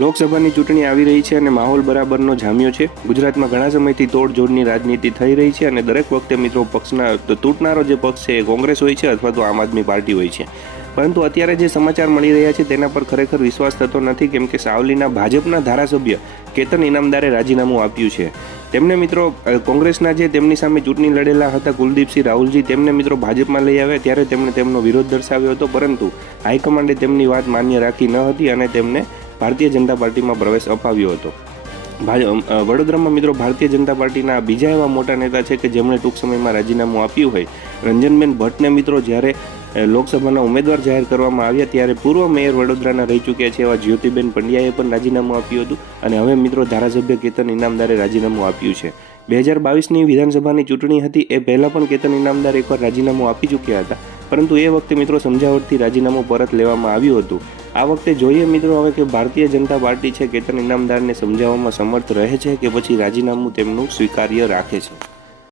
લોકસભાની ચૂંટણી આવી રહી છે અને માહોલ બરાબરનો જામ્યો છે. ગુજરાતમાં ઘણા સમયથી તોડજોડની રાજનીતિ થઈ રહી છે અને દરેક વખતે મિત્રો પક્ષના તૂટનારો જે પક્ષ છે એ કોંગ્રેસ હોય છે અથવા તો આમ આદમી પાર્ટી હોય છે. પરંતુ અત્યારે જે સમાચાર મળી રહ્યા છે તેના પર ખરેખર વિશ્વાસ થતો નથી, કેમ કે સાવલીના ભાજપના ધારાસભ્ય કેતન ઇનામદારે રાજીનામું આપ્યું છે. તેમને મિત્રો કોંગ્રેસના જે તેમની સામે ચૂંટણી લડેલા હતા કુલદીપસિંહ રાહુલજી, તેમને મિત્રો ભાજપમાં લઈ આવ્યા ત્યારે તેમણે તેમનો વિરોધ દર્શાવ્યો હતો, પરંતુ હાઈકમાન્ડે તેમની વાત માન્ય રાખી ન હતી અને તેમને ભારતીય જનતા પાર્ટીમાં પ્રવેશ અપાવ્યો હતો. વડોદરામાં મિત્રો ભારતીય જનતા પાર્ટીના બીજા એવા મોટા નેતા છે કે જેમણે ટૂંક સમયમાં રાજીનામું આપ્યું હોય. રંજનબેન ભટ્ટને મિત્રો જ્યારે લોકસભાના ઉમેદવાર જાહેર કરવામાં આવ્યા ત્યારે પૂર્વ મેયર વડોદરાના રહી ચૂક્યા છે એવા જ્યોતિબેન પંડ્યાએ પણ રાજીનામું આપ્યું હતું અને હવે મિત્રો ધારાસભ્ય કેતન ઇનામદારે રાજીનામું આપ્યું છે. બે હજાર બાવીસની વિધાનસભાની ચૂંટણી હતી એ પહેલાં પણ કેતન ઇનામદાર એકવાર રાજીનામું આપી ચૂક્યા હતા. પરંતુ એ વખતે મિત્રો સમજાવટથી રાજીનામું પરત લેવામાં આવ્યું હતું. આ વખતે જોઈએ મિત્રો હવે કે ભારતીય જનતા પાર્ટી છે કેતન ઇનામદારને સમજાવવામાં સમર્થ રહે છે કે પછી રાજીનામું તેમનું સ્વીકાર્ય રાખે છે?